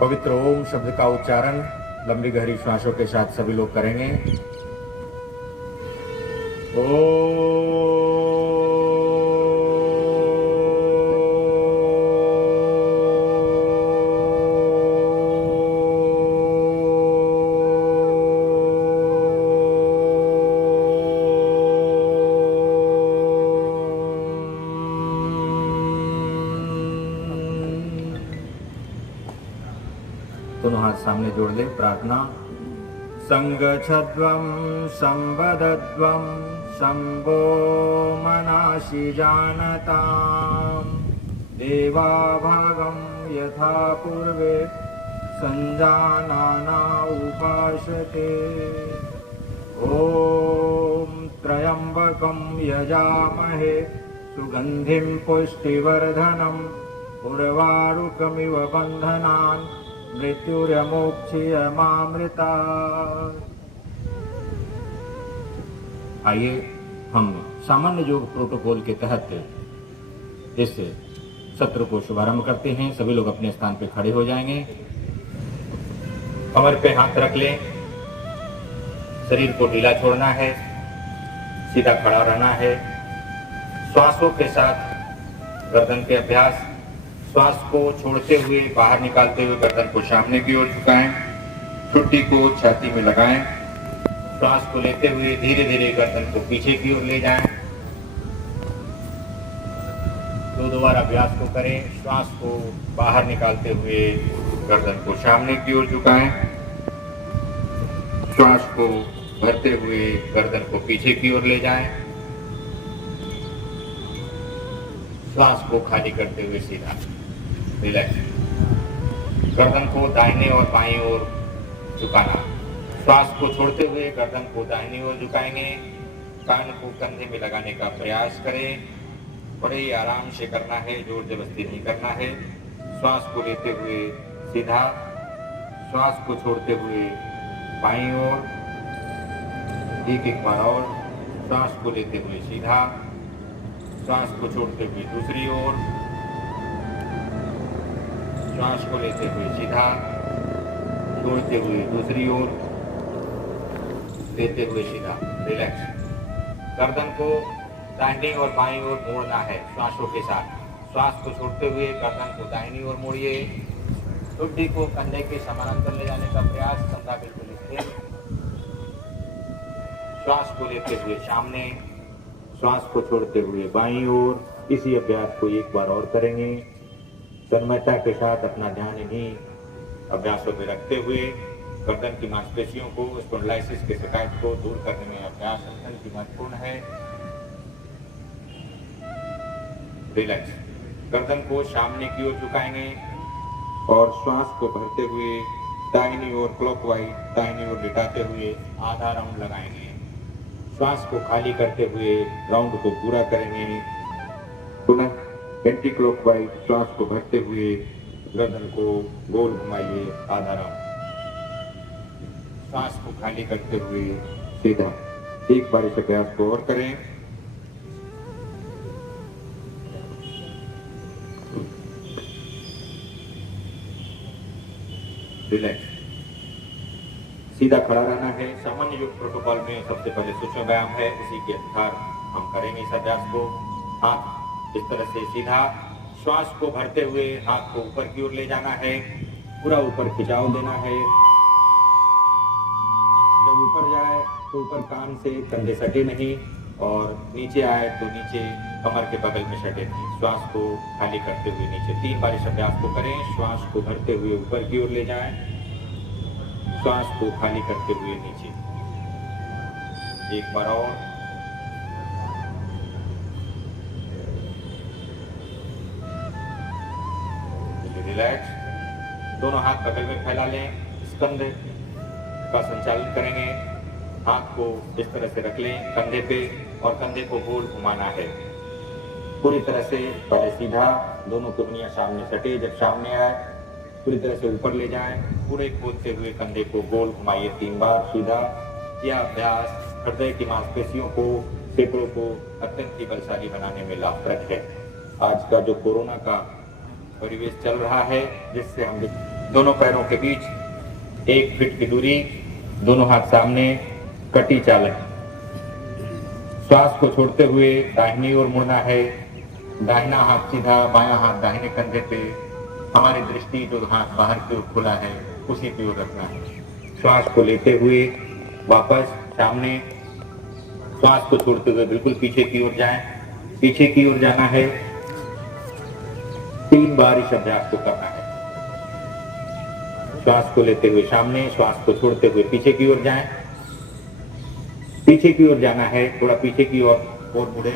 पवित्र ओम शब्द का उच्चारण लंबी गहरी श्वासों के साथ सभी लोग करेंगे। ओम दोनों हाथ सामने जोड़ ले। प्रार्थना। संगच्छध्वं संवदध्वं शंभो मनासि जानतां देवाभागं यथा पूर्वे संजानाना उपासते। ॐ त्र्यंबकं यजामहे सुगंधिं पुष्टिवर्धनम् उर्वारुकमिव बन्धनान् मृत्युर्यमोक्षयमामृता। आइए हम सामान्य योग प्रोटोकॉल के तहत इस सत्र को शुभारंभ करते हैं। सभी लोग अपने स्थान पर खड़े हो जाएंगे। कमर पे हाथ रख लें। शरीर को ढीला छोड़ना है, सीधा खड़ा रहना है। श्वासों के साथ गर्दन के अभ्यास। श्वास को छोड़ते हुए बाहर निकालते हुए गर्दन को सामने की ओर झुकाएं। ठुड्डी को छाती में लगाएं। श्वास को लेते हुए धीरे धीरे गर्दन को पीछे की ओर ले जाएं। दो बार अभ्यास को करें। श्वास को बाहर निकालते हुए गर्दन को सामने की ओर झुकाएं। श्वास को भरते हुए गर्दन को पीछे की ओर ले जाएं। श्वास को खाली करते हुए सीधा रिलैक्स। गर्दन को दाहिने और बाईं ओर झुकाना। श्वास को छोड़ते हुए गर्दन को दाहिनी ओर झुकाएंगे। कान को कंधे में लगाने का प्रयास करें। बड़े ही आराम से करना है, जोर जबरदस्ती नहीं करना है। श्वास को लेते हुए सीधा, श्वास को छोड़ते हुए बाईं ओर। एक बार और। श्वास को लेते हुए सीधा, श्वास को छोड़ते हुए दूसरी ओर। श्वास को लेते हुए सीधा, छोड़ते हुए दूसरी ओर, लेते हुए सीधा रिलैक्स। गर्दन को दाहिनी और बाईं ओर मोड़ना है श्वासों के साथ। श्वास को छोड़ते हुए गर्दन को दाहिनी ओर मोड़िए। ठुड्डी को कंधे के समानांतर ले जाने का प्रयास। कंधा बिल्कुल स्थिर। श्वास को लेते हुए सामने, श्वास को छोड़ते हुए बाईं ओर। इसी अभ्यास को एक बार और करेंगे। तन्मयता के साथ अपना ध्यान इन्हीं अभ्यासों में रखते हुए गर्दन की मांसपेशियों को, स्पॉन्डिलाइसिस की शिकायत को दूर करने में अभ्यास अत्यंत महत्वपूर्ण है। रिलैक्स। गर्दन को सामने की ओर झुकाएंगे और श्वास को भरते हुए दाहिनी ओर क्लॉकवाइज दाहिनी ओर लिटाते हुए आधा राउंड लगाएंगे। श्वास को खाली करते हुए राउंड को पूरा करेंगे। पुनः एंटी क्लॉकवाइज श्वास को भरते हुए गर्दन को गोल घुमाइए आधा राउंड। श्वास को खाली करते हुए सीधा। एक बार इस अभ्यास को और करें। रिलैक्स। सीधा खड़ा रहना है। सामान्य योग प्रोटोकॉल में सबसे पहले सूक्ष्म व्यायाम है, इसी के अनुसार हम करेंगे इस अभ्यास को। हाथ इस तरह से सीधा, श्वास को भरते हुए हाथ को ऊपर की ओर ले जाना है। पूरा ऊपर खिंचाव देना है। जब ऊपर जाए तो ऊपर कान से कंधे सटे नहीं, और नीचे आए तो नीचे कमर के बगल में सटे नहीं। श्वास को खाली करते हुए नीचे। 3 बार इस अभ्यास को करें। श्वास को भरते हुए ऊपर की ओर ले जाएं। श्वास को खाली करते हुए नीचे। एक बार और। रिलैक्स। दोनों हाथ बगल में फैला लें। स्कंध का संचालन करेंगे। हाथ को इस तरह से रख लें कंधे पे, और कंधे को गोल घुमाना है पूरी तरह से। पहले सीधा, दोनों कुर्नियां सामने सटे। जब सामने आए पूरी तरह से ऊपर ले जाएं। पूरे खोदते हुए कंधे को गोल घुमाइए 3 बार सीधा। यह अभ्यास हृदय की मांसपेशियों को, फेफड़ों को अत्यंत ही बलशाली बनाने में लाभप्रद है। आज का जो कोरोना का परिवेश चल रहा है, जिससे हम दोनों पैरों के बीच 1 फीट की दूरी, दोनों हाथ सामने, कटी चालन। श्वास को छोड़ते हुए दाहिनी ओर मुड़ना है। दाहिना हाथ सीधा, बायां हाथ दाहिने कंधे पे। हमारी दृष्टि जो हाथ बाहर की ओर खुला है उसी की ओर रखना है। श्वास को लेते हुए वापस सामने, श्वास को छोड़ते हुए बिल्कुल पीछे की ओर जाएं। पीछे की ओर जाना है। 3 बार इस अभ्यास को करना है। श्वास को लेते हुए सामने, श्वास को छोड़ते हुए पीछे की ओर जाएं। पीछे की ओर जाना है, थोड़ा पीछे की ओर मुड़े।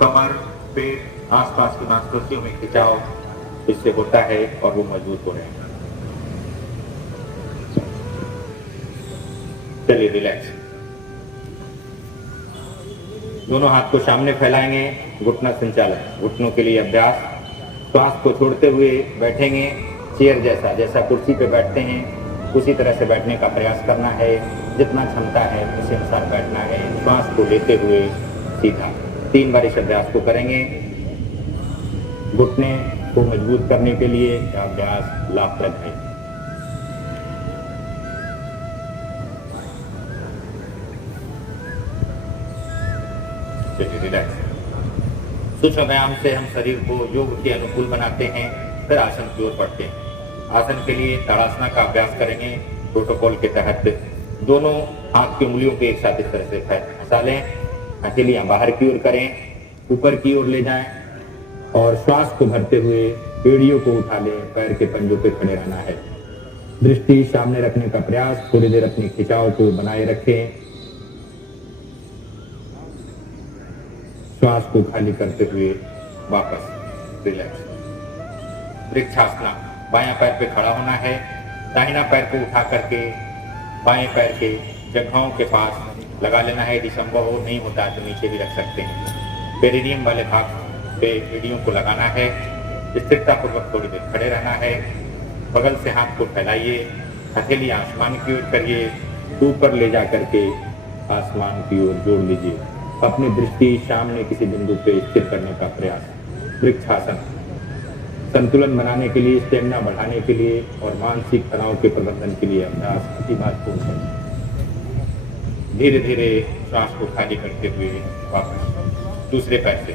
कमर, पेट, आसपास की मांसपेशियों में खिंचाव इससे होता है और वो मजबूत हो रहे हैं। चलिए रिलैक्स। दोनों हाथ को सामने फैलाएंगे, घुटना संचालन, घुटनों के लिए अभ्यास। श्वास को छोड़ते हुए बैठेंगे चेयर जैसा, जैसा कुर्सी पे बैठते हैं उसी तरह से बैठने का प्रयास करना है। जितना क्षमता है उसी अनुसार बैठना है। श्वास को लेते हुए सीधा 3 बार इस अभ्यास को करेंगे। घुटने को मजबूत करने के लिए यह अभ्यास लाभप्रद है। चलिए रिलैक्स। सूक्ष्म व्यायाम से हम शरीर को योग के अनुकूल बनाते हैं, फिर आसन की ओर बढ़ते हैं। आसन के लिए ताड़ासना का अभ्यास करेंगे। प्रोटोकॉल के तहत दोनों हाथ की उंगलियों को एक साथ इस तरह से फंसा लें। हथेलियां बाहर की ओर करें, ऊपर की ओर ले जाएं और श्वास को भरते हुए एड़ियों को उठा लें। पैर के पंजों पे खड़े रहना है। दृष्टि सामने रखने का प्रयास, थोड़ी देर अपनी खिंचाव को बनाए रखें। श्वास को खाली करते हुए वापस रिलैक्स। वृक्षासना, बायां पैर पे खड़ा होना है। दाहिना पैर को उठा करके बाएं पैर के जगहों के पास लगा लेना है। यदि संभव हो, नहीं होता तो नीचे भी रख सकते हैं। पेरिनियम वाले भाग पे एड़ियों को लगाना है। स्थिरता पूर्वक थोड़ी देर खड़े रहना है। बगल से हाथ को फैलाइए, हथेली आसमान की ओर करिए, ऊपर ले जा करके आसमान की ओर जोड़ लीजिए। अपनी दृष्टि सामने किसी बिंदु पे स्थिर करने का प्रयास। वृक्षासन संतुलन बनाने के लिए, स्टेमिना बढ़ाने के लिए और मानसिक तनाव के प्रबंधन के लिए अभ्यास अति महत्वपूर्ण है। धीरे धीरे श्वास को खाली करते हुए वापस दूसरे पैर से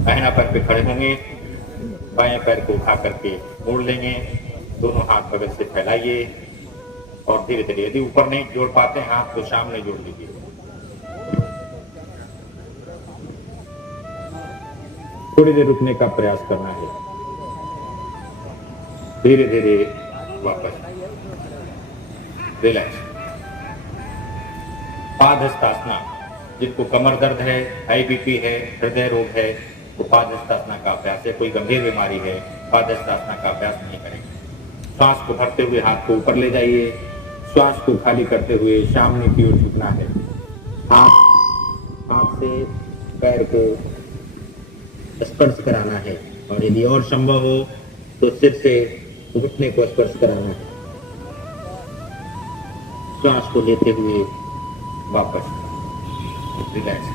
दाहिना पैर पे खड़े होंगे। बाएं पैर को उठा करके मोड़ लेंगे। दोनों हाथ बगल से फैलाइए और धीरे धीरे, यदि ऊपर नहीं जोड़ पाते हाथ तो सामने जोड़ लीजिए। थोड़ी देर रुकने का प्रयास करना है। धीरे धीरे वापस रिलैक्स। पादहस्तासना, जिनको कमर दर्द है, हाई बीपी है, हृदय रोग है, वो पादहस्तासना का अभ्यास है। कोई गंभीर बीमारी है, पादहस्तासना का अभ्यास नहीं करेंगे। श्वास को भरते हुए हाथ को ऊपर ले जाइए। श्वास को खाली करते हुए सामने की ओर झुकना है। हाथ से पैर को स्पर्श कराना है और यदि और संभव हो तो सिर से घुटने को स्पर्श कराना है। श्वास को लेते हुए वापस रिलैक्स।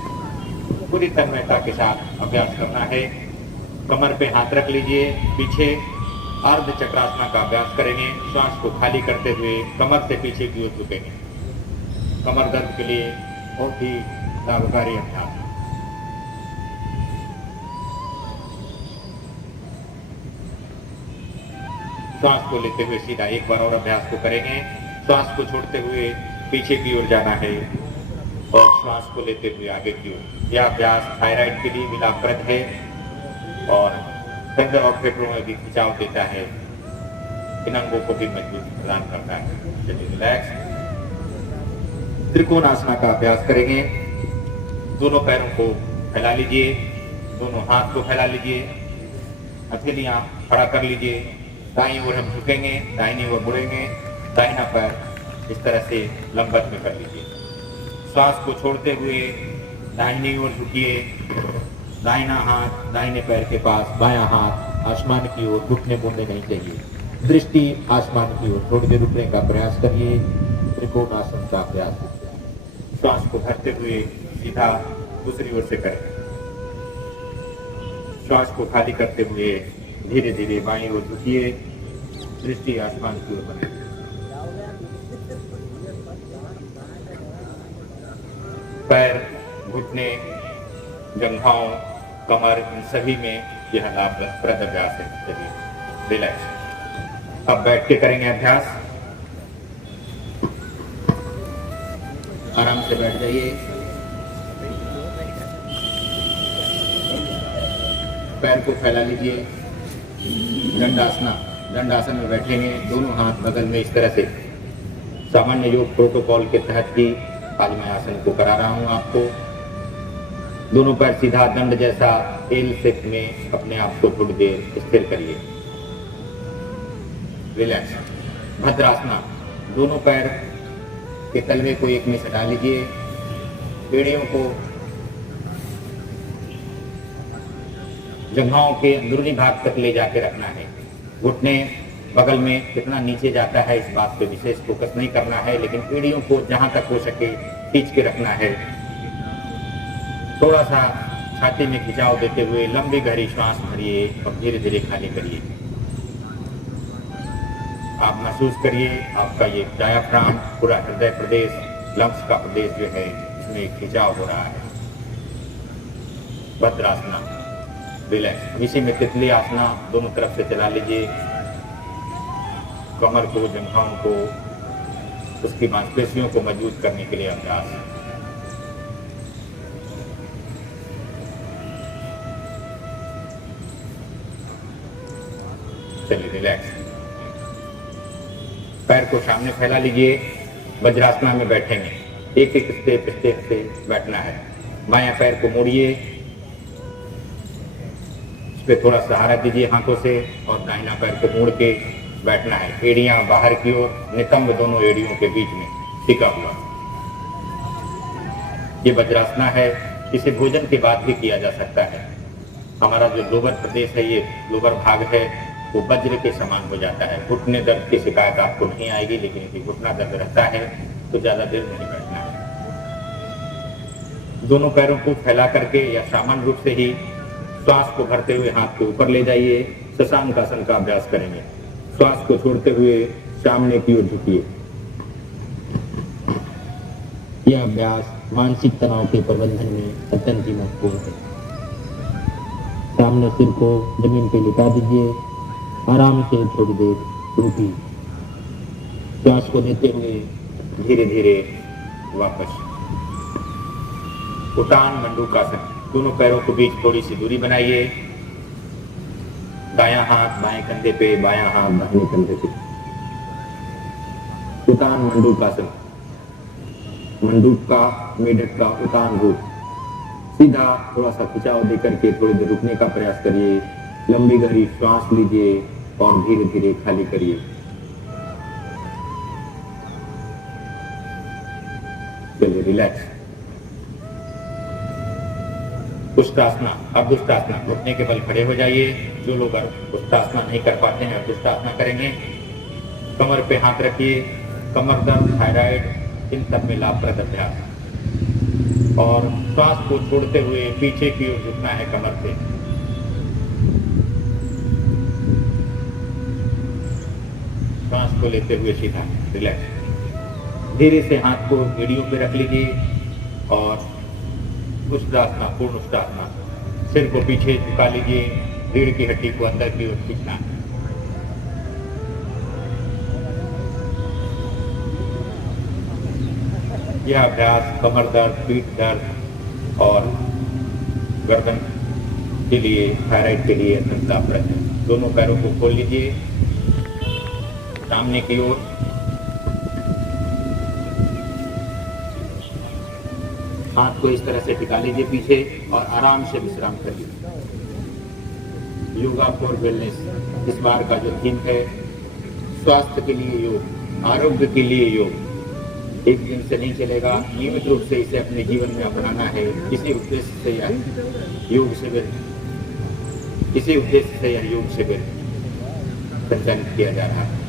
पूरी तन्मयता के साथ अभ्यास करना है। कमर पे हाथ रख लीजिए, पीछे अर्ध चक्रासना का अभ्यास करेंगे। श्वास को खाली करते हुए कमर से पीछे की ओर झुकेंगे। कमर दर्द के लिए बहुत ही लाभकारी अभ्यास। श्वास को लेते हुए सीधा एक बार और अभ्यास को करेंगे। श्वास को छोड़ते हुए पीछे की ओर जाना है और श्वास को लेते हुए आगे की ओर। यह अभ्यास थायराइड के लिए भी लाभप्रद है और हृदय और फेफड़ों में भी खिंचाव देता है। इन अंगों को भी मजबूती प्रदान करता है। चलिए रिलैक्स। त्रिकोणासना का अभ्यास करेंगे। दोनों पैरों को फैला लीजिए, दोनों हाथ को फैला लीजिए, हथेलियां खड़ा कर लीजिए। दाईं ओर हम झुकेंगे, दाहिनी ओर मुड़ेंगे। दाहिना पैर इस तरह से लंबवत में कर लीजिए। श्वास को छोड़ते हुए दाहिनी ओर झुकिए। दाहिना हाथ दाहिने पैर के पास, बायां हाथ आसमान की ओर, घुटने मुड़ने नहीं चाहिए। दृष्टि आसमान की ओर। थोड़ी देर रुकने का प्रयास करिए। त्रिकोणासन का अभ्यास। श्वास को भरते हुए सीधा दूसरी ओर से करें। श्वास को खाली करते हुए धीरे धीरे बाईं ओर झुकिए। दृष्टि आसमान की ओर बनाए। पैर, घुटने, जंघाओं, कमर, इन सभी में यह लाभप्रद अभ्यास है। चलिए रिलैक्स। अब बैठ के करेंगे अभ्यास। आराम से बैठ जाइए। पैर को फैला लीजिए। दंडासन में बैठेंगे। दोनों हाथ बगल में इस तरह से। सामान्य योग प्रोटोकॉल के तहत ही आज मैं आसन को करा रहा हूं आपको। दोनों पैर सीधा दंड जैसा एल शेप में अपने आप को थोड़ी देर स्थिर करिए। रिलैक्स। भद्रासना। दोनों पैर के तलवे को एक में सटा लीजिए। एड़ियों को जंघाओं के अंदरूनी भाग तक ले जाके रखना है। घुटने बगल में कितना नीचे जाता है इस बात पे विशेष फोकस नहीं करना है, लेकिन एड़ियों को जहां तक हो सके खींच के रखना है। थोड़ा सा छाती में खिंचाव देते हुए लंबी गहरी श्वास भरिए और धीरे धीरे खाली करिए। आप महसूस करिए आपका ये डायाफ्राम, पूरा हृदय प्रदेश, लंग्स का प्रदेश जो है इसमें खिंचाव हो रहा है। भद्रासना। रिलैक्स। इसी में तितली आसना दोनों तरफ से चला लीजिए। कमर को, जंघाओं को, उसकी मांसपेशियों को मजबूत करने के लिए अभ्यास। चलिए रिलैक्स। पैर को सामने फैला लीजिए। वज्रासना में बैठेंगे। एक एक स्टेप से बैठना है। बायां पैर को मोड़िए, इस पे थोड़ा सहारा दीजिए हाथों से और दाहिना पैर को मोड़ के बैठना है। एड़ियां बाहर की ओर, नितंब दोनों एड़ियों के बीच में टिका हुआ। ये वज्रासना है। इसे भोजन के बाद भी किया जा सकता है। हमारा जो लोअर प्रदेश है, ये लोअर भाग है, वो वज्र के समान हो जाता है। घुटने दर्द की शिकायत आपको नहीं आएगी, लेकिन यदि घुटना दर्द रहता है तो ज्यादा देर नहीं बैठना है। दोनों पैरों को फैला करके या सामान्य रूप से ही श्वास को भरते हुए हाथ को ऊपर ले जाइए। शशांक आसन का अभ्यास करेंगे। श्वास को छोड़ते हुए सामने की ओर झुकिए। यह अभ्यास मानसिक तनाव के प्रबंधन में अत्यंत ही महत्वपूर्ण है। सामने सिर को जमीन पे लिटा दीजिए। आराम से थोड़ी देर रुकिए। श्वास को देते हुए धीरे धीरे वापस। उतान मंडूकासन। दोनों पैरों के बीच थोड़ी सी दूरी बनाइए। दायां हाथ बाएं कंधे पे, बायां हाथ दाहिने कंधे पे। उतान मंडूकासन। मंडूक का, मेढक का उतान रूप। सीधा थोड़ा सा खिंचाव देकर के थोड़ी देर रुकने का प्रयास करिए। लंबी गहरी श्वास लीजिए और धीरे धीरे खाली करिए। चलिए रिलैक्स। उष्टासना, अर्धउष्टासना। घुटने के बल खड़े हो जाइए। जो लोग उष्टासना नहीं कर पाते हैं अर्धउष्टासना करेंगे। कमर पे हाथ रखिए। कमर दर्द, थायराइड, इन सब में लाभप्रद अभ्यास। और श्वास को छोड़ते हुए पीछे की ओर झुकना है कमर से। श्वास को लेते हुए सीधा रिलैक्स। धीरे से हाथ को एड़ियों पे रख लीजिए और उष्टासना, पूर्ण उष्टासना। सिर को पीछे झुका लीजिए। रीढ़ की हड्डी को अंदर की ओर खींचना। यह अभ्यास कमर दर्द, पीठ दर्द और गर्दन के लिए, थायराइड के लिए अत्यंत लाभप्रद है। दोनों पैरों को खोल लीजिए सामने की ओर। हाथ को इस तरह से टिका लीजिए पीछे और आराम से विश्राम करिए। योगा फॉर वेलनेस, इस बार का जो थीम है, स्वास्थ्य के लिए योग, आरोग्य के लिए योग। एक दिन से नहीं चलेगा, नियमित रूप से इसे अपने जीवन में अपनाना है। इसी उद्देश्य से यह योग शिविर संचालित किया जा रहा है।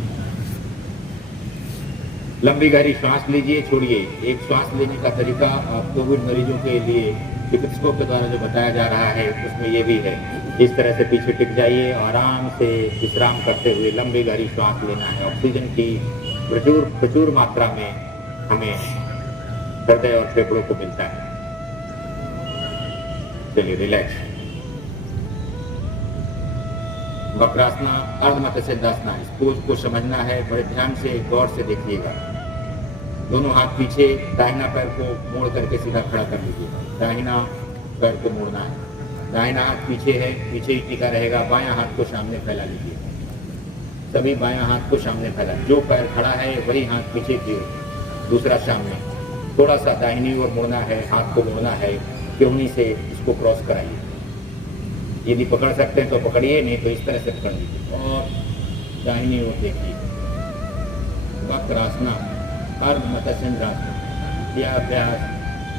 लंबी गहरी श्वास लीजिए, छोड़िए। एक श्वास लेने का तरीका आप कोविड मरीजों के लिए चिकित्सकों के द्वारा जो बताया जा रहा है उसमें ये भी है। इस तरह से पीछे टिक जाइए और आराम से विश्राम करते हुए लंबी गहरी श्वास लेना है। ऑक्सीजन की प्रचुर प्रचुर मात्रा में हमें हृदय और फेफड़ों को मिलता है। चलिए रिलैक्स। वक्रासना, अर्ध मत्स्य सिद्धासना, इस पोज को समझना है, बड़े ध्यान से गौर से देखिएगा। दोनों हाथ पीछे, दाहिना पैर को मोड़ करके सीधा खड़ा कर लीजिए। दाहिना पैर को मोड़ना है, दाहिना हाथ पीछे है, पीछे ही टिका रहेगा। बायां हाथ को सामने फैला लीजिए, सभी बायां हाथ को सामने फैला। जो पैर खड़ा है वही हाथ पीछे की ओर, दूसरा सामने। थोड़ा सा दाहिनी ओर मुड़ना है, हाथ को मोड़ना है, क्यों से इसको क्रॉस कराइए। यदि पकड़ सकते हैं तो पकड़िए, नहीं तो इस तरह से पकड़ लीजिए और दाहिनी ओर देखिए। वक्रासना, अर्ध मत्स्येंद्रासन, यह अभ्यास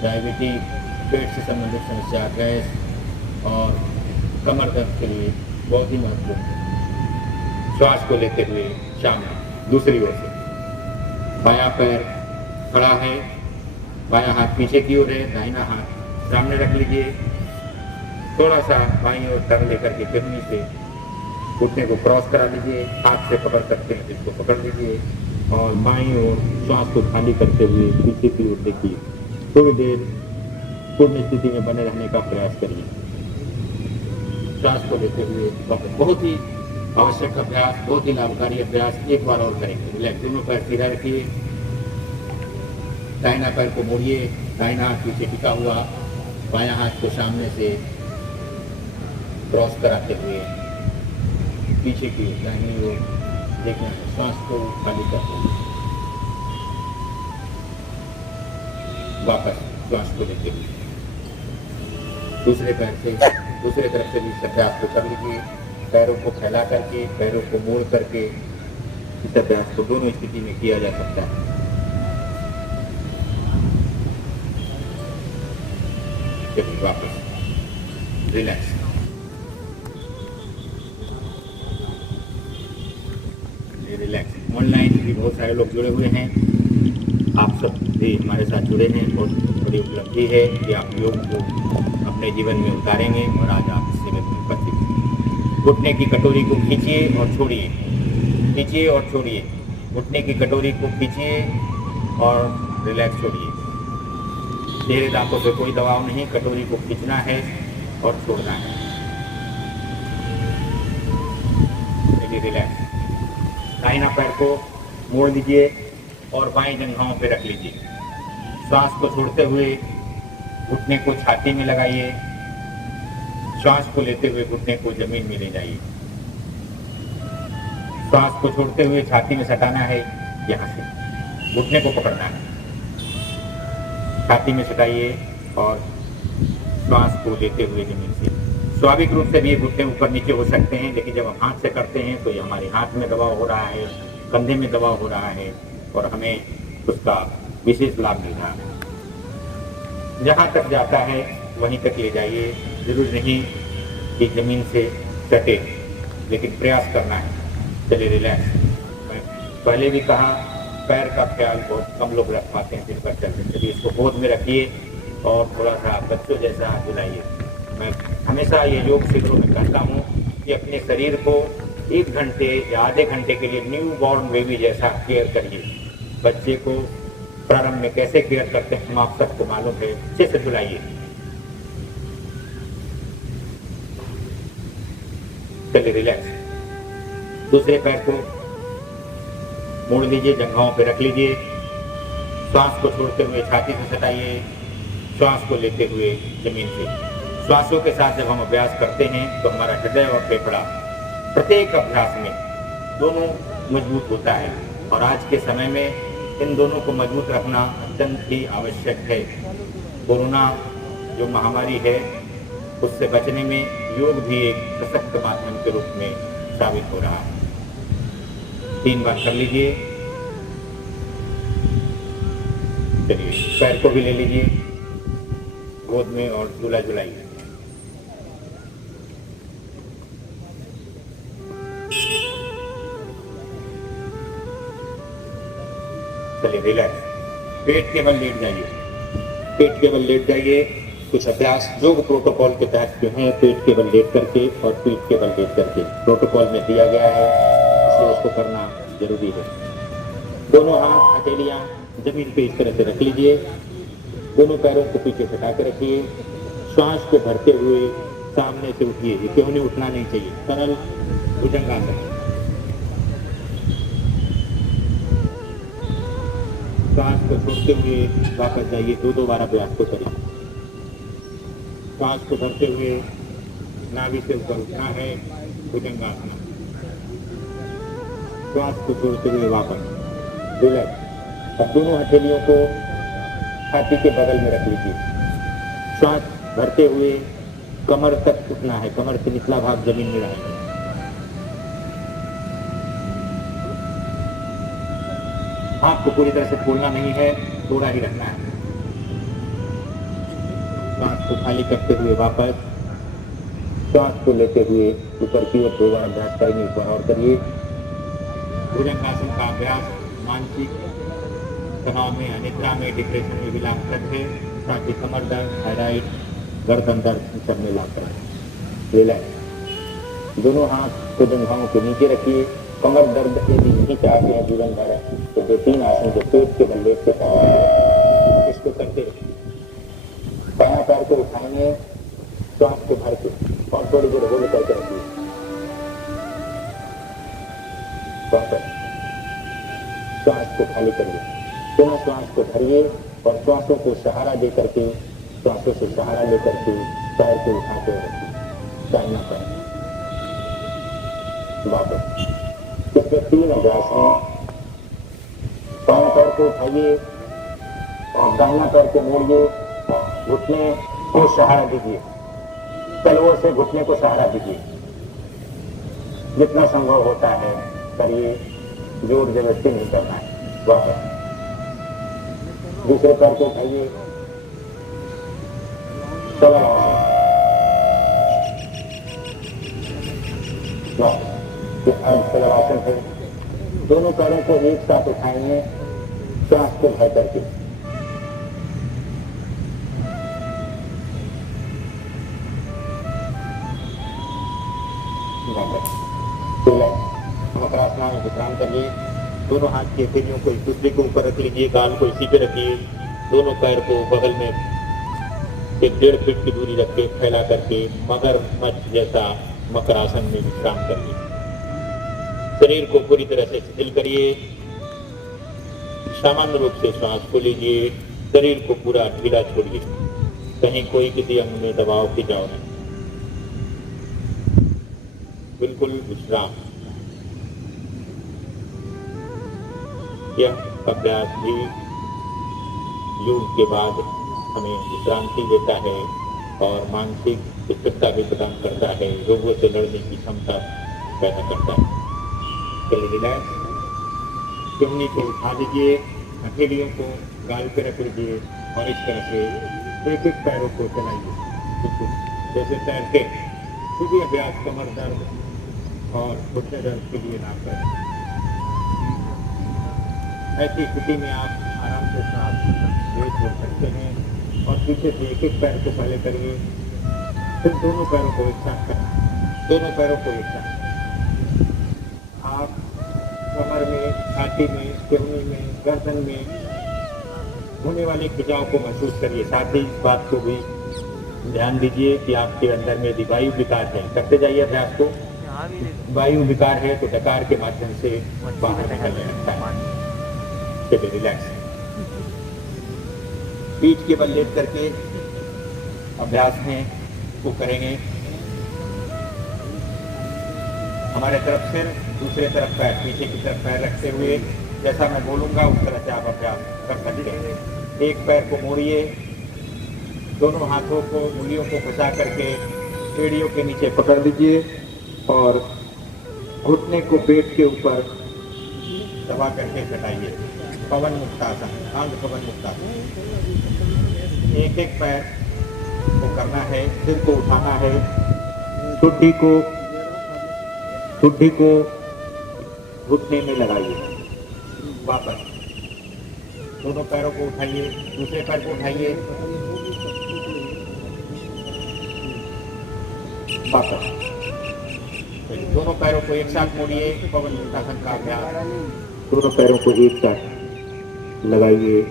डायबिटीज, पेट से संबंधित समस्या, गैस और कमर दर्द के लिए बहुत ही महत्वपूर्ण है। श्वास को लेते हुए सामने, दूसरी ओर से बायां पैर खड़ा है, बायां हाथ पीछे की ओर है, दाहिना हाथ सामने रख लीजिए। थोड़ा सा बाईं ओर टर्न लेकर के किडनी से घुटने को क्रॉस करा लीजिए। हाथ से पकड़ सकते हैं, इसको पकड़ लीजिए और बाईं ओर श्वास को खाली करते हुए पीछे की ओर देखिए। थोड़ी देर पूर्ण स्थिति में बने रहने का प्रयास करिए। श्वास को लेते हुए बहुत ही आवश्यक अभ्यास, बहुत ही लाभकारी अभ्यास। एक बार और करेंगे। रिलैक्स, दोनों पैर सीधा रखिए, दाहिना पैर को मोड़िए, दाहिना हाथ पीछे टिका हुआ, बायां हाथ को सामने से क्रॉस कराते हुए पीछे की ओर, दाहिनी ओर देखना है। श्वास को खाली करते हुए वापस श्वास को लेते हुए दूसरे पैर से दूसरे तरफ से भी इस अभ्यास को कर लीजिए। पैरों को फैला करके, पैरों को मोड़ करके इस अभ्यास को दोनों स्थिति में किया जा सकता है। चलिए वापस रिलैक्स। रिलैक्स। ऑनलाइन भी बहुत सारे लोग जुड़े हुए हैं, आप सब भी हमारे साथ जुड़े हैं। बहुत बड़ी उपलब्धि है कि आप योग को अपने जीवन में उतारेंगे और आज आप इससे में उपस्थित। घुटने की कटोरी को खींचिए और छोड़िए, खींचिए और छोड़िए। घुटने की कटोरी को खींचिए और रिलैक्स छोड़िए। चेहरे दांतों पे कोई दबाव नहीं, कटोरी को खींचना है और छोड़ना है। देखिए रिलैक्स। दाहिना पैर को मोड़ लीजिए और बाएं जंघाओं पे रख लीजिए। श्वास को छोड़ते हुए घुटने को छाती में लगाइए। श्वास को लेते हुए घुटने को जमीन में ले जाइए। श्वास को छोड़ते हुए छाती में सटाना है, यहाँ से घुटने को पकड़ना है, छाती में सटाइए और श्वास को लेते हुए जमीन से। स्वाभाविक रूप से भी ये घुटने ऊपर नीचे हो सकते हैं, लेकिन जब हम हाथ से करते हैं तो ये हमारे हाथ में दबाव हो रहा है, कंधे में दबाव हो रहा है और हमें उसका विशेष लाभ मिल रहा है। जहाँ तक जाता है वहीं तक ले जाइए। जरूर नहीं कि जमीन से सटे, लेकिन प्रयास करना है। चलिए रिलैक्स। मैं पहले भी कहा, पैर का ख्याल बहुत कम लोग रख पाते हैं दिन भर चलते। चलिए इसको गोद में रखिए और थोड़ा सा बच्चों जैसा झुलाइए। मैं हमेशा ये योग शिविरों में कहता हूँ कि अपने शरीर को 1 घंटे या आधे घंटे के लिए न्यू बॉर्न बेबी जैसा केयर करिए। बच्चे को प्रारंभ में कैसे केयर करते हैं हम आप सबको मालूम है। अच्छे से झुलाइए। चलिए रिलैक्स। दूसरे पैर को मोड़ लीजिए, जंघाओं पे रख लीजिए। श्वास को छोड़ते हुए छाती से सटाइए, श्वास को लेते हुए जमीन से। श्वासों के साथ जब हम अभ्यास करते हैं तो हमारा हृदय और फेफड़ा प्रत्येक अभ्यास में दोनों मजबूत होता है और आज के समय में इन दोनों को मजबूत रखना अत्यंत ही आवश्यक है। कोरोना जो महामारी है उससे बचने में योग भी एक सशक्त माध्यम के रूप में साबित हो रहा है। 3 बार कर लीजिए। चलिए पैर को भी ले लीजिए गोद में और झूला झुलाइए। चलिए रिलैक्स। पेट केवल लेट जाइए, पेट केवल लेट जाइए। कुछ अभ्यास योग प्रोटोकॉल के तहत जो है पेट के बल लेट करके और पीठ के बल लेट करके प्रोटोकॉल में दिया गया है, इसलिए उसको करना जरूरी है। दोनों हाथ हथेलियां जमीन पे इस तरह से रख लीजिए, दोनों पैरों को पीछे सटा कर रखिए, श्वास को भरते हुए सामने से उठिए, ये क्यों नहीं उठना नहीं चाहिए, सरल भुजंगासन। श्वास को छोड़ते हुए वापस जाइए, दो बार अभ्यास को करिए। श्वास को भरते हुए नाभि से ऊपर उठना है, भुजंगासन। श्वास को छोड़ते हुए वापस रिलैक्स। अब दोनों हथेलियों को छाती के बगल में रख लीजिए। श्वास भरते हुए कमर तक उठना है, कमर से निचला भाग जमीन में रहेगा। हाथ को पूरी तरह से खोलना नहीं है, थोड़ा ही रखना है। सांस को खाली करते हुए वापस, सांस को लेते हुए ऊपर की ओर 2 बार अभ्यास करेंगे, एक बार और करिए। भुजंगासन का अभ्यास मानसिक तनाव में, अनिद्रा में, डिप्रेशन में भी लाभप्रद है, साथ ही कमर दर्द, थायराइड, गर्दन दर्द सब में लाभप्रद है। रिलैक्स। दोनों हाथ को जंघाओं के नीचे रखिए। कमर दर्द यदि नहीं चाहते हैं जीवन भर तो 2-3 आसन जो पेट के बल लेट के करते इसको करते रहिए। बायां पैर को उठाएंगे, श्वास को भर के और थोड़ी देर होल्ड करके रखिए। श्वास को खाली करिए, पुनः श्वास को भरिए और श्वासों को सहारा दे करके, श्वासों से सहारा लेकर के पैर को उठाते रखिए। दाहिना पैर वापस। इसके 3 अभ्यास हैं। बाएं पैर को उठाइए और दाहिना पैर को मोड़िए, घुटने को सहारा दीजिए, तलवों से घुटने को सहारा दीजिए। जितना संभव होता है करिए, जोर जबरदस्ती नहीं करना है। वापस दूसरे पैर को उठाइए, सलवासन है। दोनों पैरों को एक साथ उठाएंगे, सांस को भर करके। मकरासना में विश्राम करिए। दोनों हाथ की हथेलियों को एक दूसरे के ऊपर रख लीजिए, गाल को इसी पे रखिए। दोनों पैर को बगल में 1.5 फीट की दूरी रख के फैला करके मगरमच्छ जैसा मकरासन में विश्राम करिए। शरीर को पूरी तरह से शिथिल करिए। सामान्य रूप से श्वास को लीजिए, शरीर को पूरा ढीला छोड़िए, कहीं कोई किसी अंग में दबाव खिंचाव नहीं, बिल्कुल विश्राम। यह अभ्यास भी योग के बाद हमें विश्रांति देता है और मानसिक स्थिरता भी प्रदान करता है, रोगों से लड़ने की क्षमता पैदा करता है। चलिए रिलैक्स। टुमनी को उठा दीजिए, हथेलियों को गाल पे रख लीजिए और इस तरह से एक पैरों को चलाइए, जैसे तैरते। सीधे अभ्यास कमर दर्द और घुटने दर्द के लिए ना करें। ऐसी स्थिति में आप आराम से सांस ले छोड़ सकते हैं और पीछे से एक पैर को पहले करिए, फिर दोनों पैरों को एक साथ करें। दोनों पैरों को एक साथ आप कमर में, छाती में, सिरनी में, गर्दन में होने वाले खिंचाव को महसूस करिए। साथ ही इस बात को भी ध्यान दीजिए कि आपके अंदर में यदि वायु विकार है, करते जाइए अभ्यास को। वायु विकार है तो डकार के माध्यम से बाहर निकलने लगता है। चलिए रिलैक्स। पीठ के बल लेट करके अभ्यास में को करेंगे। हमारे तरफ सिर, दूसरे तरफ पैर, पीछे की तरफ पैर रखते हुए जैसा मैं बोलूंगा उस तरह से आप अभ्यास कर सकते हैं। एक पैर को मोड़िए, दोनों हाथों को, उंगलियों को फंसा करके एड़ियों के नीचे पकड़ लीजिए और घुटने को पेट के ऊपर दबा करके घटाइए। पवन मुक्तासन, आंध पवन मुक्तासन। एक एक पैर को करना है, सिर को उठाना है, ठुड्डी को घुटने में लगाइए। वापस दोनों पैरों को उठाइए, दूसरे पैर को उठाइए, वापस। दोनों पैरों को एक साथ मोड़िए, पवन मुक्तासन का अभ्यास। दोनों पैरों को एक साथ लगाइए,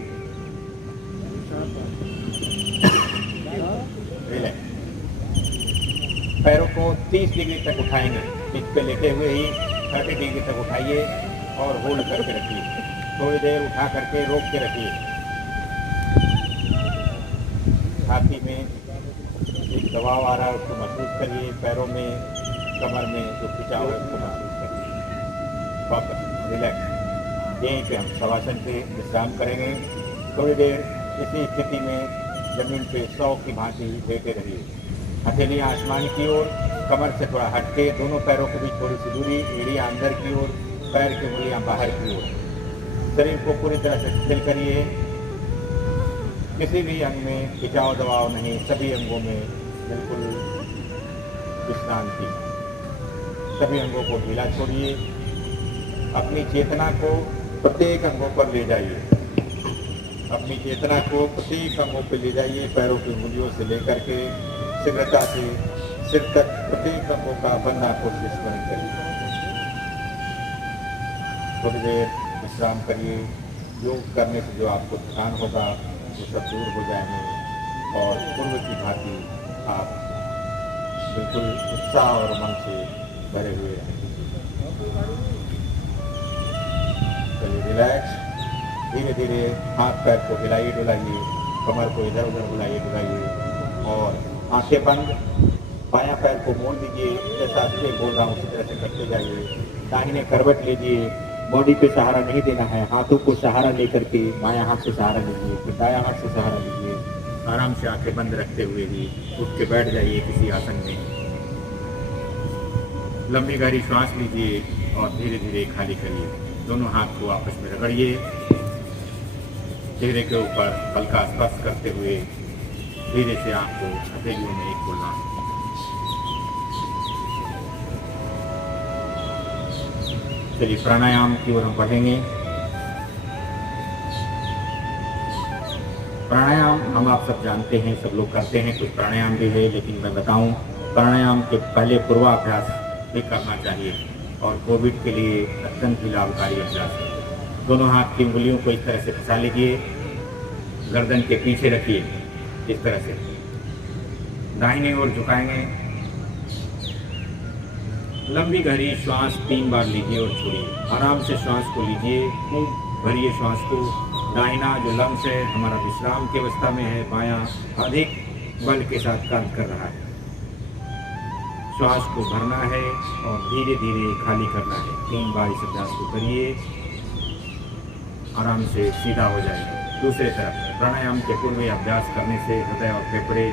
पैरों को 30 डिग्री तक उठाएंगे, पीठ पे लेटे हुए ही 30 डिग्री तक उठाइए और होल्ड करके रखिए। थोड़ी देर उठा करके रोक के रखिए। छाती में एक दबाव आ रहा है उसको महसूस करिए, पैरों में, कमर में जो खिंचाव है उसको महसूस करिए। वापस रिलैक्स। यहीं पे हम शवासन पे विश्राम करेंगे। थोड़ी देर इसी स्थिति में जमीन पे 100 की भांति लेटे रहिए। हथेली आसमान की ओर, कमर से थोड़ा हटके, दोनों पैरों के बीच थोड़ी सी दूरी, एड़ियाँ अंदर की ओर, पैर की उंगलियां बाहर की ओर। शरीर को पूरी तरह से शिथिल करिए। किसी भी अंग में खिंचाव दबाव नहीं, सभी अंगों में बिल्कुल विश्रांति। सभी अंगों को ढीला छोड़िए। अपनी चेतना को प्रत्येक अंगों पर ले जाइए। अपनी चेतना को प्रत्येक अंगों पर ले जाइए। पैरों की उंगलियों से लेकर के शीघ्रता से सिर तक प्रत्येक अंगों का बंधा कोशिश करिए। थोड़ी देर विश्राम करिए। योग करने से जो आपको थकान होगा वो सब दूर हो जाएंगे और पूर्व की भांति आप बिल्कुल उत्साह और मन से भरे हुए रहेंगे। चलिए रिलैक्स। धीरे धीरे हाथ पैर को हिलाइए डुलाइए, कमर को इधर उधर बुलाइए डुलाइए और आंखें बंद। बायां पैर को मोड़ दीजिए, जैसा आपसे बोल रहा हूँ उसी तरह से करते जाइए। दाहिने करवट लीजिए, बॉडी पे सहारा नहीं देना है, हाथों को सहारा लेकर के बायां हाथ से सहारा लीजिए, फिर दायां हाथ से सहारा लीजिए। आराम से आंखें बंद रखते हुए ही उठ के बैठ जाइए किसी आसन में। लंबी गहरी श्वास लीजिए और धीरे धीरे खाली करिए। दोनों हाथ को आपस में रगड़िए, चेहरे के ऊपर हल्का स्पर्श करते हुए धीरे से आपको हथेलियों में एक खोलना है। चलिए प्राणायाम की ओर हम बढ़ेंगे। प्राणायाम हम आप सब जानते हैं, सब लोग करते हैं, कुछ प्राणायाम भी है, लेकिन मैं बताऊं प्राणायाम के पहले पूर्वाभ्यास भी करना चाहिए और कोविड के लिए अत्यंत ही लाभकारी अभ्यास है। दोनों हाथ की उंगलियों को इस तरह से फंसा लीजिए, गर्दन के पीछे रखिए इस तरह से, दाहिनी ओर झुकाएंगे। लंबी गहरी श्वास 3 बार लीजिए और छोड़िए। आराम से श्वास को लीजिए, खूब भरिए श्वास को। दाहिना जो लंग्स है हमारा विश्राम की अवस्था में है, बायां अधिक बल के साथ कार्य कर रहा है। श्वास को भरना है और धीरे धीरे खाली करना है। 3 बार इस अभ्यास को करिए, आराम से सीधा हो जाएगा। दूसरे तरफ प्राणायाम के पूर्व अभ्यास करने से हृदय और फेफड़े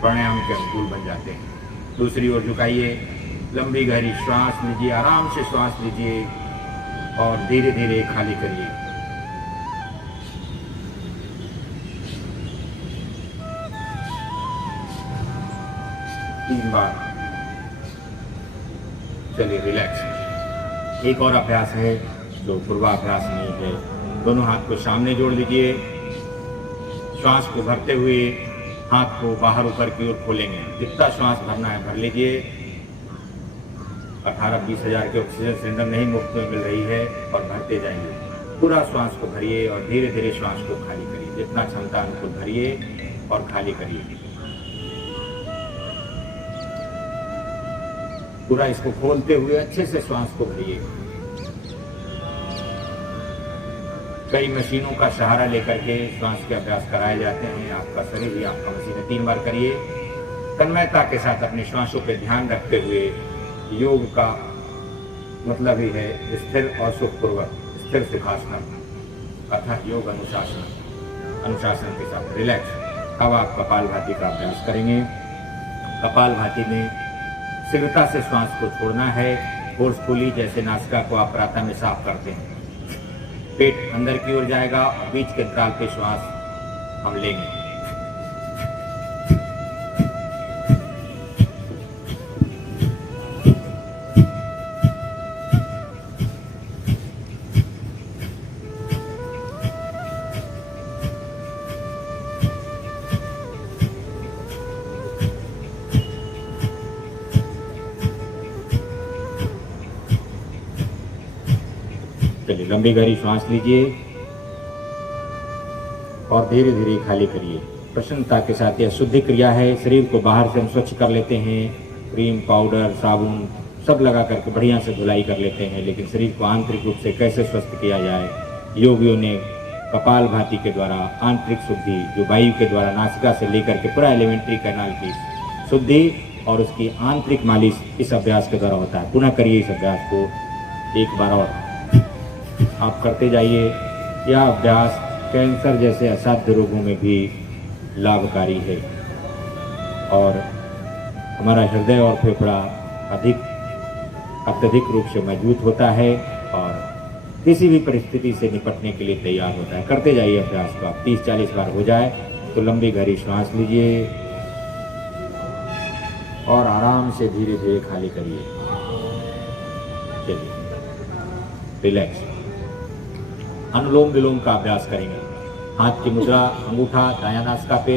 प्राणायाम के अनुकूल बन जाते हैं। दूसरी ओर झुकाइए, लंबी गहरी श्वास लीजिए, आराम से श्वास लीजिए और धीरे धीरे खाली करिए। तीन बार। चलिए रिलैक्स। एक और अभ्यास है जो पूर्वाभ्यास नहीं है। दोनों हाथ को सामने जोड़ लीजिए, श्वास को भरते हुए हाथ को बाहर ऊपर की ओर खोलेंगे। जितना श्वास भरना है भर लीजिए। 18-20 हज़ार की ऑक्सीजन सिलेंडर नहीं मुफ्त में मिल रही है और भरते जाएंगे। पूरा श्वास को भरिए और धीरे धीरे श्वास को खाली करिए। जितना क्षमता अनुकूल भरिए और खाली करिए। पूरा इसको खोलते हुए अच्छे से श्वास को भरिए। कई मशीनों का सहारा लेकर के श्वास के अभ्यास कराए जाते हैं। आपका शरीर ही आपका मशीन है। 3 बार करिए। तन्मयता के साथ अपनी श्वासों पर ध्यान रखते हुए। योग का मतलब ही है स्थिर और सुखपूर्वक स्थिर सुखासन, अर्थात योग अनुशासन। अनुशासन के साथ रिलैक्स। अब आप कपालभाति का अभ्यास करेंगे। कपालभाति में शीघ्रता से श्वास को छोड़ना है, फोर्सफुली, जैसे नासिका को आप प्रातः में साफ करते हैं। पेट अंदर की ओर जाएगा और बीच के अंतराल पे श्वास हम लेंगे। चलिए लंबी गहरी श्वास लीजिए और धीरे धीरे खाली करिए। प्रसन्नता के साथ यह शुद्धि क्रिया है। शरीर को बाहर से हम स्वच्छ कर लेते हैं, क्रीम, पाउडर, साबुन सब लगा करके बढ़िया से धुलाई कर लेते हैं, लेकिन शरीर को आंतरिक रूप से कैसे स्वस्थ किया जाए, योगियों ने कपाल भाती के द्वारा आंतरिक शुद्धि, जो वायु के द्वारा नासिका से लेकर के पूरा एलिमेंट्री कैनाल की शुद्धि और उसकी आंतरिक मालिश इस अभ्यास के द्वारा होता है। पुनः करिए इस अभ्यास को एक बार और आप करते जाइए। यह अभ्यास कैंसर जैसे असाध्य रोगों में भी लाभकारी है और हमारा हृदय और फेफड़ा अत्यधिक रूप से मजबूत होता है और किसी भी परिस्थिति से निपटने के लिए तैयार होता है। करते जाइए अभ्यास को। आप 30-40 बार हो जाए तो लंबी गहरी श्वास लीजिए और आराम से धीरे धीरे खाली करिए। चलिए रिलैक्स। अनुलोम विलोम का अभ्यास करेंगे। हाथ की मुद्रा, अंगूठा दायां नासिका पे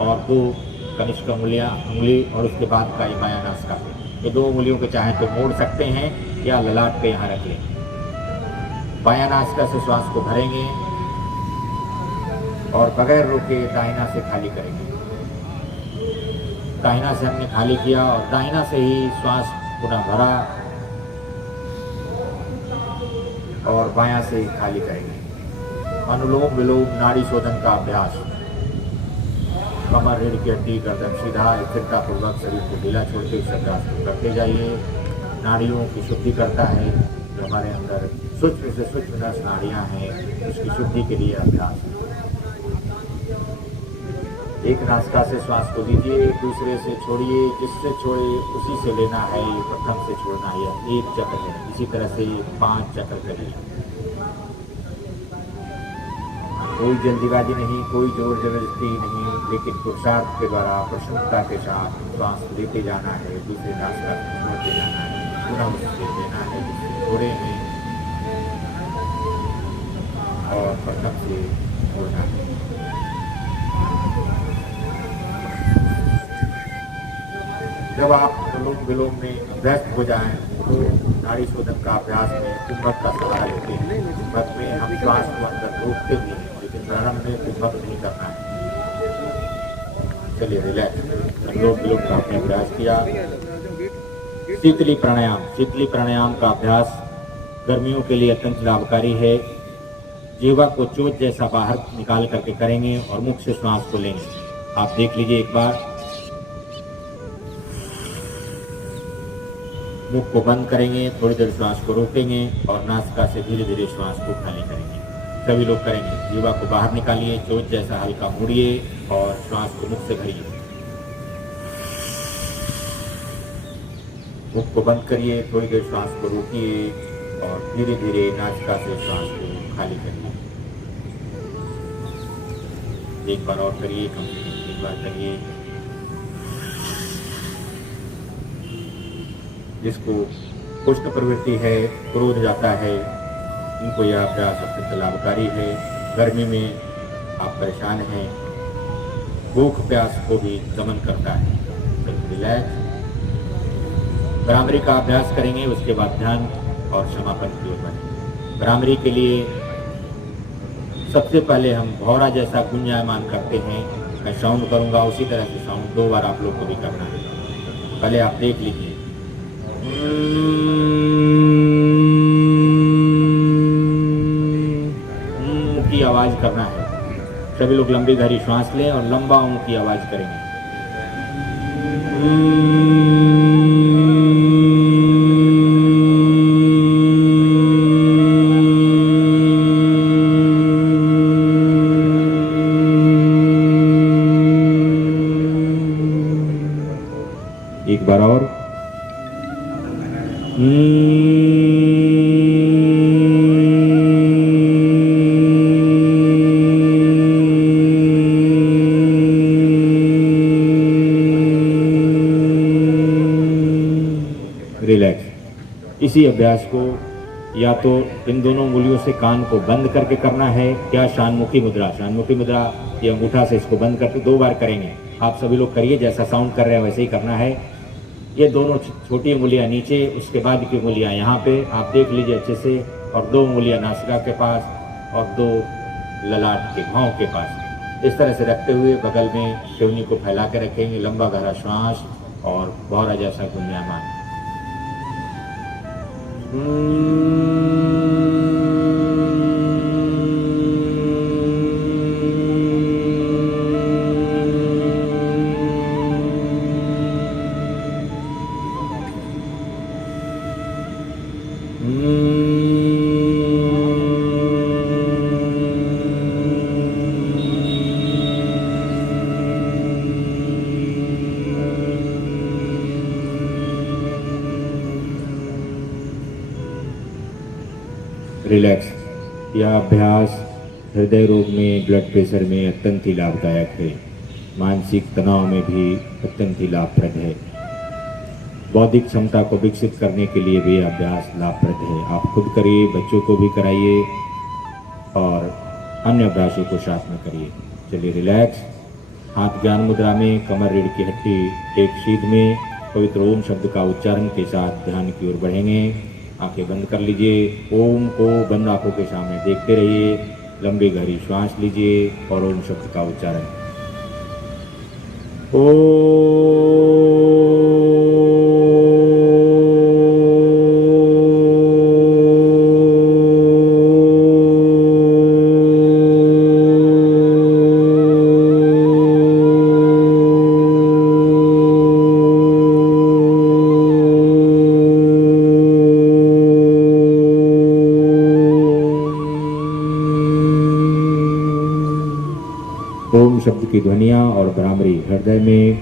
और 2 कनिष्ठ उंगली और उसके बाद का बायां नासिका पे। ये 2 उंगलियों को चाहे तो मोड़ सकते हैं या ललाट पे यहाँ रख लें। बायां नासिका से श्वास को भरेंगे और बगैर रोके दाहिना से खाली करेंगे। दाहिना से हमने खाली किया और दाहिना से ही श्वास पुनः भरा और बायां से ही खाली करेंगे। अनुलोम विलोम नाड़ी शोधन का अभ्यास। कमर, रीढ़ की हड्डी, गर्दन सीधा, स्थिरता पूर्वक शरीर को ढीला छोड़ते इस अभ्यास को करते जाइए। नाड़ियों की शुद्धि करता है। जो हमारे अंदर सूक्ष्म से सूक्ष्म 10 नाड़ियाँ हैं, उसकी शुद्धि के लिए अभ्यास। एक नासिका से श्वास को लीजिए, दूसरे से छोड़िए, जिससे छोड़े उसी से लेना है, प्रथम से छोड़ना है। एक चक्र है। इसी तरह से 5 चक्र करिए। कोई जल्दीबाजी नहीं, कोई जोर जबरदस्ती नहीं, लेकिन पुरुषार्थ के द्वारा प्रसन्नता के साथ श्वास लेते जाना है, दूसरे नासिका से छोड़ते जाना है, पुनः उससे लेना है, जिससे छोड़े हैं और प्रथम से छोड़ना है। जब आप अनुलोम विलोम में व्यस्त हो जाएं तो नाड़ी शोधन का अभ्यास में कुंभक का सहारा लेते हैं। कुंभक में हम श्वास को अंदर रोकते भी हैं, लेकिन प्रारंभ में कुंभक नहीं करना है। चलिए रिलैक्स। अनुलोम विलोम का आपने अभ्यास किया। शीतली प्राणायाम। शीतली प्राणायाम का अभ्यास गर्मियों के लिए अत्यंत लाभकारी है। जीवा को चोट जैसा बाहर निकाल करके करेंगे और मुख से श्वास को लेंगे। आप देख लीजिए एक बार। मुख को बंद करेंगे, थोड़ी देर श्वास को रोकेंगे और नासिका से धीरे धीरे श्वास को खाली करेंगे। सभी लोग करेंगे। जीवा को बाहर निकालिए, चोट जैसा हल्का मोड़िए और श्वास को मुख से भरिए। मुख को बंद करिए, थोड़ी देर श्वास को रोकिए और धीरे धीरे नासिका से श्वास को खाली करिए। एक बार और करिए, कम से कम 3 बार करिए। जिसको कुष्ठ प्रवृत्ति है, क्रोध जाता है, उनको यह अभ्यास अत्यंत लाभकारी है। गर्मी में आप परेशान हैं, भूख प्यास को भी दमन करता है। रिलैक्स। भ्रामरी का अभ्यास करेंगे, उसके बाद ध्यान और समापन की ओर बढ़ेंगे। भ्रामरी के लिए सबसे पहले हम भौरा जैसा गुंजायमान करते हैं। मैं साउंड करूंगा, उसी तरह से साउंड 2 बार आप लोग को भी करना है। पहले आप देख लीजिए। की आवाज करना है। सभी लोग लंबी गहरी श्वास लें और लंबा ऊं की आवाज करेंगे। एक बार और। रिलैक्स। इसी अभ्यास को या तो इन दोनों उंगलियों से कान को बंद करके करना है या शानमुखी मुद्रा। शानमुखी मुद्रा ये अंगूठा से इसको बंद करके 2 बार करेंगे। आप सभी लोग करिए, जैसा साउंड कर रहे हैं वैसे ही करना है। ये दोनों छोटी उंगलियां नीचे, उसके बाद की उंगलियां यहाँ पे आप देख लीजिए अच्छे से और 2 उंगलियां नासिका के पास और 2 ललाट के घाव के पास। इस तरह से रखते हुए बगल में शिवनी को फैला के रखेंगे, लंबा गहरा श्वास और बौरा जैसा गुंजायमान। रिलैक्स। यह अभ्यास हृदय रोग में, ब्लड प्रेशर में अत्यंत ही लाभदायक है। मानसिक तनाव में भी अत्यंत ही लाभप्रद है। बौद्धिक क्षमता को विकसित करने के लिए भी अभ्यास लाभप्रद है। आप खुद करिए, बच्चों को भी कराइए और अन्य अभ्यासों को साथ में करिए। चलिए रिलैक्स। हाथ ज्ञान मुद्रा में, कमर रीढ़ की हड्डी एक सीध में, पवित्र ओम शब्द का उच्चारण के साथ ध्यान की ओर बढ़ेंगे। आंखें बंद कर लीजिए। ओम को बंद आंखों के सामने देखते रहिए। लंबी गहरी श्वास लीजिए और ओम शब्द का उच्चारण। ओम शब्द की ध्वनियाँ और भ्रामरी हृदय में,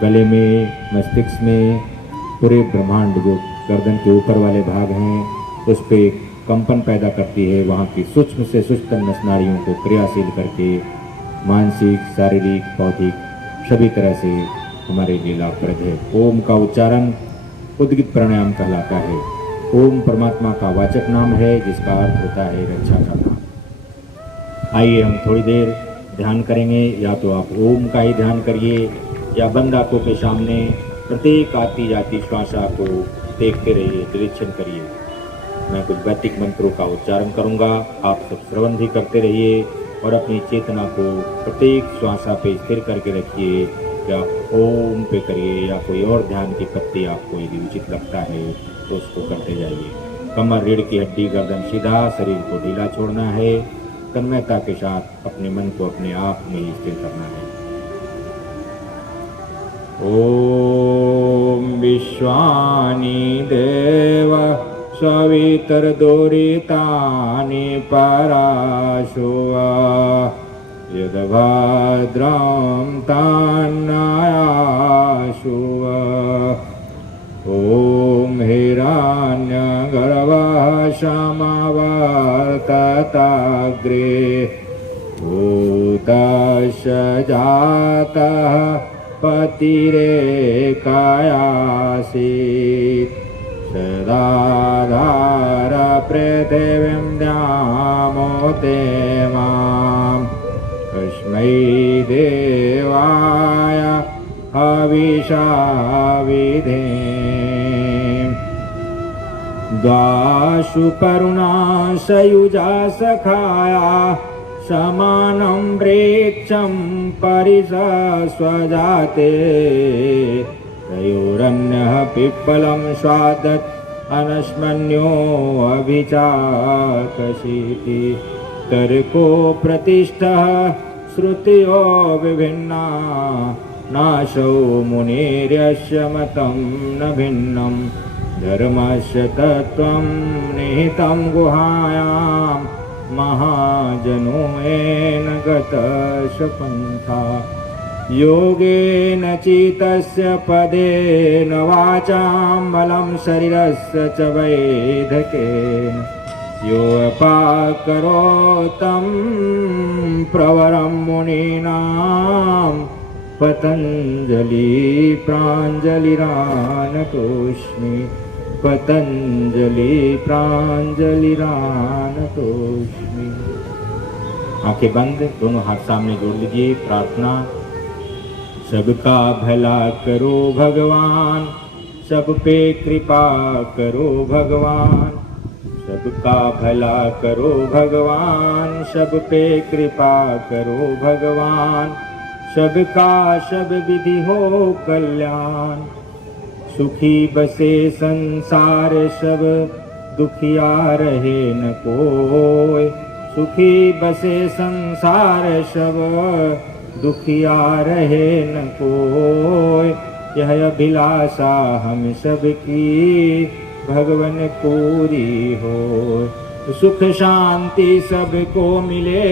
गले में, मस्तिष्क में, पूरे ब्रह्मांड जो गर्दन के ऊपर वाले भाग हैं उस पर कंपन पैदा करती है। वहाँ की सूक्ष्म से सूक्ष्म नस नाड़ियों को क्रियाशील करके मानसिक, शारीरिक, बौद्धिक सभी तरह से हमारे लिए लाभप्रद है। ओम का उच्चारण उद्गित प्राणायाम कहलाता है। ओम परमात्मा का वाचक नाम है जिसका अर्थ होता है रक्षा करना। आइए हम थोड़ी देर ध्यान करेंगे। या तो आप ओम का ही ध्यान करिए या बंद आंखों के सामने प्रत्येक आती जाती श्वासा को देखते रहिए, निरीक्षण करिए। मैं कुछ वैदिक मंत्रों का उच्चारण करूंगा, आप सब श्रवण भी करते रहिए और अपनी चेतना को प्रत्येक श्वासा पे स्थिर करके रखिए। या ओम पे करिए या कोई और ध्यान की पत्ती आपको यदि उचित लगता है तो उसको करते जाइए। कमर रीढ़ की हड्डी, गर्दन सीधा, शरीर को ढीला छोड़ना है। तन्मयता के साथ अपने मन को अपने आप में ही स्थिर करना है। ओम विश्वानि देव सवितर्दुरितानि पराशुव यद्भद्रं तान्नयाशुव। ओम हिरण्यगर्भः समवर्तताग्रे भूतस्य जातः पतिरेकायासीत् सदाधार पृथिवीं द्यामोते मां तस्मै देवाय हविषा विधेम। द्वाषु परुणासयुजा सखाया समानं वृक्षं परिसस्वजाते तयोरन्यः पिप्पलं स्वादत् अनश्मन्यो अभिचाकशीति। तर्को प्रतिष्ठः श्रुतियो विभिन्ना नाशो मुनिर्यस्य मतं न भिन्नं। धर्मस्य तत्त्वं निहितं गुहायां महाजनो येन गतस्य पन्था। योगेन चित्तस्य पदेन वाचां बलं शरीरस्य च वैधकेन। योऽपाकरोतं प्रवरं मुनीनां पतञ्जलि प्राञ्जलिरानतोऽस्मि। पतंजलि प्राञ्जलिरानतोऽस्मि। आंखें बंद, दोनों हाथ सामने जोड़ लीजिए। प्रार्थना। सबका भला करो भगवान, सब पे कृपा करो भगवान। सबका भला करो भगवान, सब पे कृपा करो भगवान, सबका सब विधि हो कल्याण। सुखी बसे संसार सब, दुखिया रहे न कोय। सुखी बसे संसार सब, दुखिया रहे न कोय। यह अभिलाषा हम सबकी, भगवन पूरी हो। सुख शांति सबको मिले,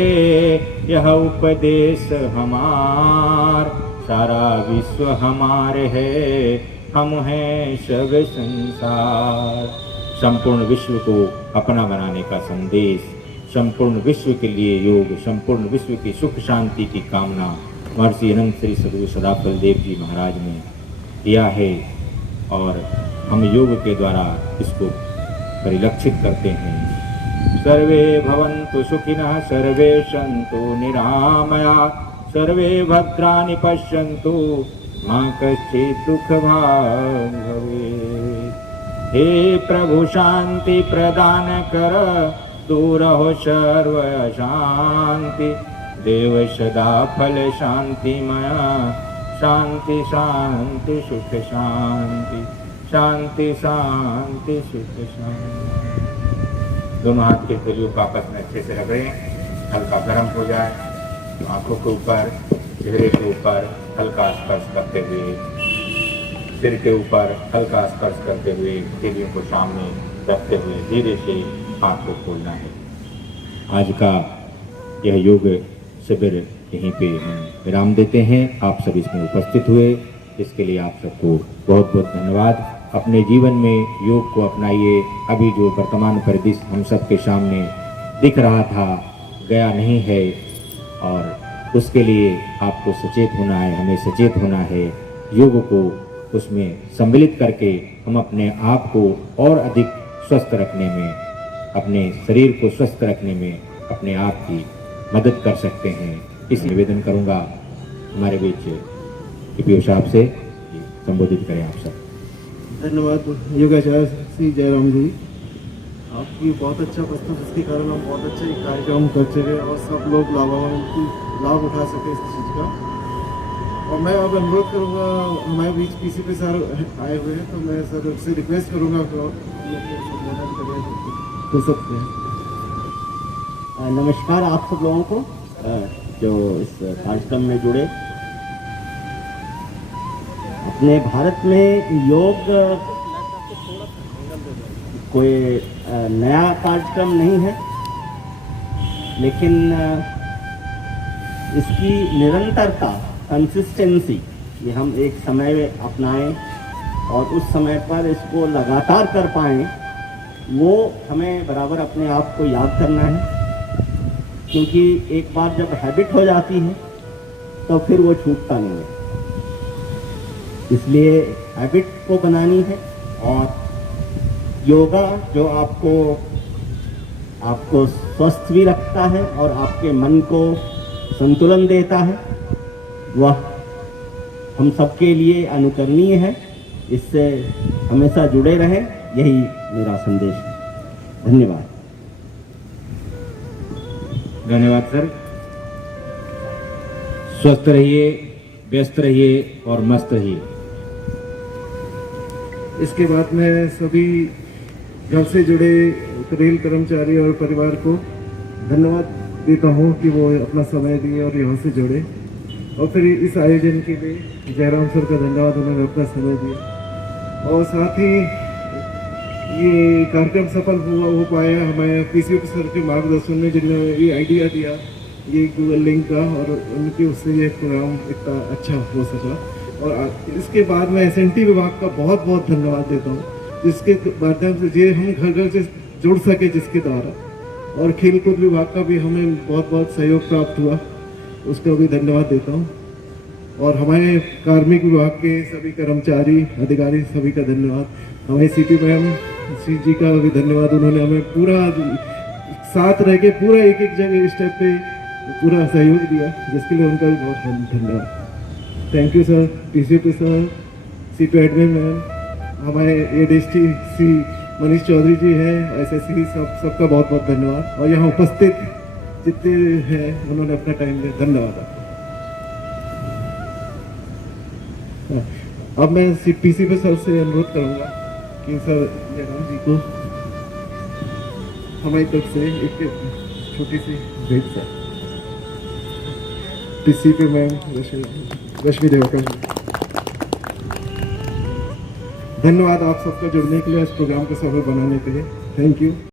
यह उपदेश हमार। सारा विश्व हमारे है, हम हैं सब संसार। संपूर्ण विश्व को अपना बनाने का संदेश, संपूर्ण विश्व के लिए योग, संपूर्ण विश्व की सुख शांति की कामना महर्षि अनंत श्री सद्गुरु सदाफल देव जी महाराज ने किया है। और हम योग के द्वारा इसको परिलक्षित करते हैं। सर्वे भवन्तु सुखिनः, सर्वे सन्तु निरामया, सर्वे भद्राणि पश्यन्तु, मा कश्चित् दुःखभाग् भवेत्। हे प्रभु शांति प्रदान कर, दूर हो सर्व अशांति। देव सदा फल शांतिमया, शांति शांति सुख शांति, शांति शांति सुख शांति। दोनों हाथ के तलियों को आपस में अच्छे से रगड़ें, हल्का गर्म हो जाए। आंखों के ऊपर, चेहरे के ऊपर हल्का स्पर्श करते हुए, सिर के ऊपर हल्का स्पर्श करते हुए, तलियों को सामने रखते हुए धीरे से हाथ को खोलना है। आज का यह योग शिविर यहीं पे हम विराम देते हैं। आप सब इसमें उपस्थित हुए, इसके लिए आप सबको बहुत बहुत धन्यवाद। अपने जीवन में योग को अपनाइए। अभी जो वर्तमान परिदृश्य हम सबके सामने दिख रहा था, गया नहीं है, और उसके लिए आपको सचेत होना है, हमें सचेत होना है। योग को उसमें सम्मिलित करके हम अपने आप को और अधिक स्वस्थ रखने में, अपने शरीर को स्वस्थ रखने में अपने आप की मदद कर सकते हैं। इस निवेदन करूंगा हमारे बीच टीपीओ साहब से, संबोधित करें आप सब। धन्यवाद योगाचार्य श्री जयराम जी, आपकी बहुत अच्छा प्रस्तुत, जिसके कारण हम बहुत अच्छा ये कार्यक्रम कर सके और सब लोग लाभ उठा सके इस चीज़ का। और मैं अब अनुरोध करूँगा, हमारे बीच पीसीपी सर आए हुए हैं, तो मैं सर से रिक्वेस्ट करूँगा हो सकते हैं। नमस्कार आप सब लोगों को जो इस कार्यक्रम में जुड़े। अपने भारत में योग कोई नया कार्यक्रम नहीं है, लेकिन इसकी निरंतरता, कंसिस्टेंसी, ये हम एक समय में अपनाएं और उस समय पर इसको लगातार कर पाएं, वो हमें बराबर अपने आप को याद करना है। क्योंकि एक बार जब हैबिट हो जाती है तो फिर वो छूटता नहीं है। इसलिए हैबिट को बनानी है, और योगा जो आपको स्वस्थ भी रखता है और आपके मन को संतुलन देता है, वह हम सबके लिए अनुकरणीय है। इससे हमेशा जुड़े रहें, यही मेरा संदेश है। धन्यवाद। धन्यवाद सर। स्वस्थ रहिए, व्यस्त रहिए और मस्त रहिए। इसके बाद मैं सभी घर से जुड़े रेल कर्मचारी और परिवार को धन्यवाद देता हूँ कि वो अपना समय दिए और यहाँ से जुड़े। और फिर इस आयोजन के लिए जयराम सर का धन्यवाद, उन्होंने अपना समय दिया। और साथ ही ये कार्यक्रम सफल हो पाया हमारे पीसीपी सर के मार्गदर्शन में, जिन्होंने ये आइडिया दिया ये गूगल लिंक का, और उनके उससे ये प्रोग्राम इतना अच्छा हो सका। और इसके बाद मैं एसएनटी विभाग का बहुत बहुत धन्यवाद देता हूँ, जिसके माध्यम से ये हम घर घर से जुड़ सके, जिसके द्वारा। और खेलकूद विभाग का भी हमें बहुत बहुत सहयोग प्राप्त हुआ, उसका भी धन्यवाद देता हूँ। और हमारे कार्मिक विभाग के सभी कर्मचारी, अधिकारी, सभी का धन्यवाद। हमारे सीपी मैम श्री जी का भी धन्यवाद, उन्होंने हमें पूरा साथ रह के पूरा एक एक जगह स्टेप पे पूरा सहयोग दिया, जिसके लिए उनका भी बहुत बहुत धन्यवाद। Thank you sir, PCP sir, CP admin ma'am, हमारे एडीएसटी सी मनीष चौधरी जी हैं, SSC सबका बहुत बहुत धन्यवाद। और यहाँ उपस्थित जितने हैं उन्होंने अपना टाइम दिया, धन्यवाद आपको। अब मैं पीसी सर से अनुरोध करूंगा कि सर जयराम जी को हमारी तरफ से एक छोटी सी भेंट सर पीसी पे मैम रश्मि देवकर जी। धन्यवाद आप सबका जुड़ने के लिए, इस प्रोग्राम को सफल बनाने के लिए। Thank you.